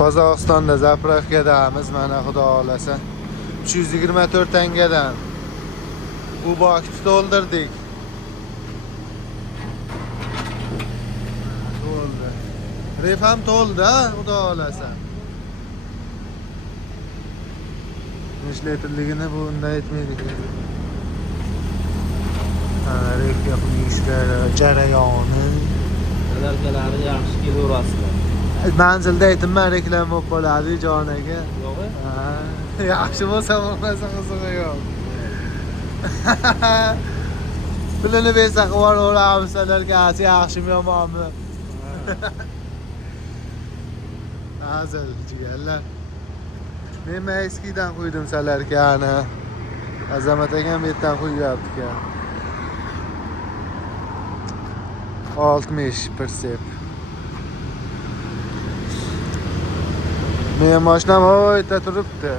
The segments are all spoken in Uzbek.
Qozog'istonda zapravkadamiz, mana xudo xolasa 324 tangadan bu bakni to'ldirdik. To'ldi. Ref ham to'ldi, xudo xolasa. Necha litrligini bu unda aytmaydik. Refga quyishlari jarayoni. Talarkalari yaxshi kelaverasizlar. Manzilda aytdim, reklama bo'lib qoladi jon aka. Yo'g'i? Yaxshi bo'lsa bo'lmasa qizig'i yo'q. Pulini bersa qilaveramiz sizlarga, yaxshimi yomonmi? Hazil jigarlar. Men Mayskidan qo'ydim sizlarga ana. Azamat akam bu yerdan qo'yyapti ekan. 60 persep. Men mashinam o'yta turibdi.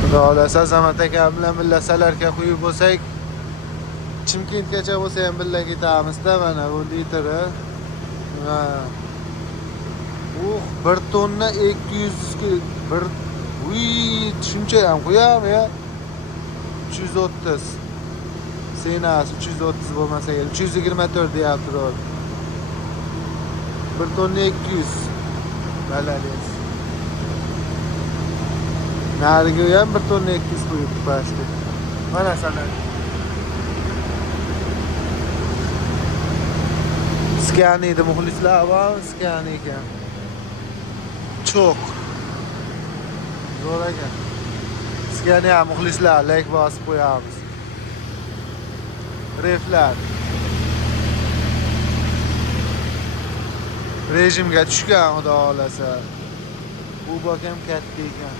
Xudo xolasa Azamat akam bilan billasalarga qo'yib bo'lsak, Chimkentgacha bo'lsa ham billa ketamiz-da, mana bu litri. Ha. 1 tonna 200 bir shuncha ham qo'yam ya. 330. Senas 330 bo'lmasa, 324 deyapti. 1 tonna 200. Balades. Nariga ham 1 tonna 200 qo'yibdi pastga. Mana sana. Skaniydi muxlislar va skani ekan. Çok. Zo'r ekan. Skani ham muxlislar like bosib qo'yamiz. Reflar. Rejimga tushgan, xudo xolasa. Bu bakam katta ekan.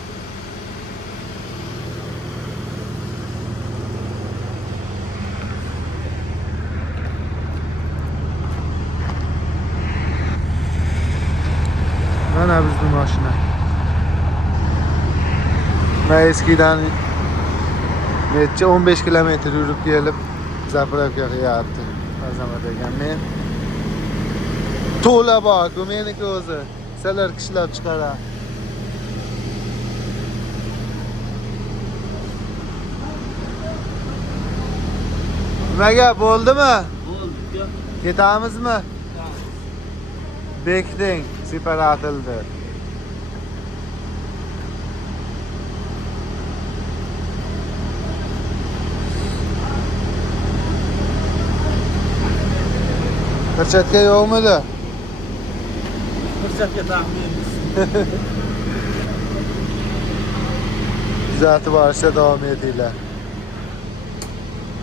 Mana bizning mashina. Mayskidan necha 15 kilometr yurib kelib zapravka qilyapti. Azamat ekan men. To'la bor, bu meniki o'zi. Sizlar ishlab chiqaradi. Nimaga bo'ldimi? Bo'ldi. Ketamizmi? Bekding, separatildi. Fırsatga yo'qmidi? Fursatga taxminimiz. Kuzatib borishda davom etinglar.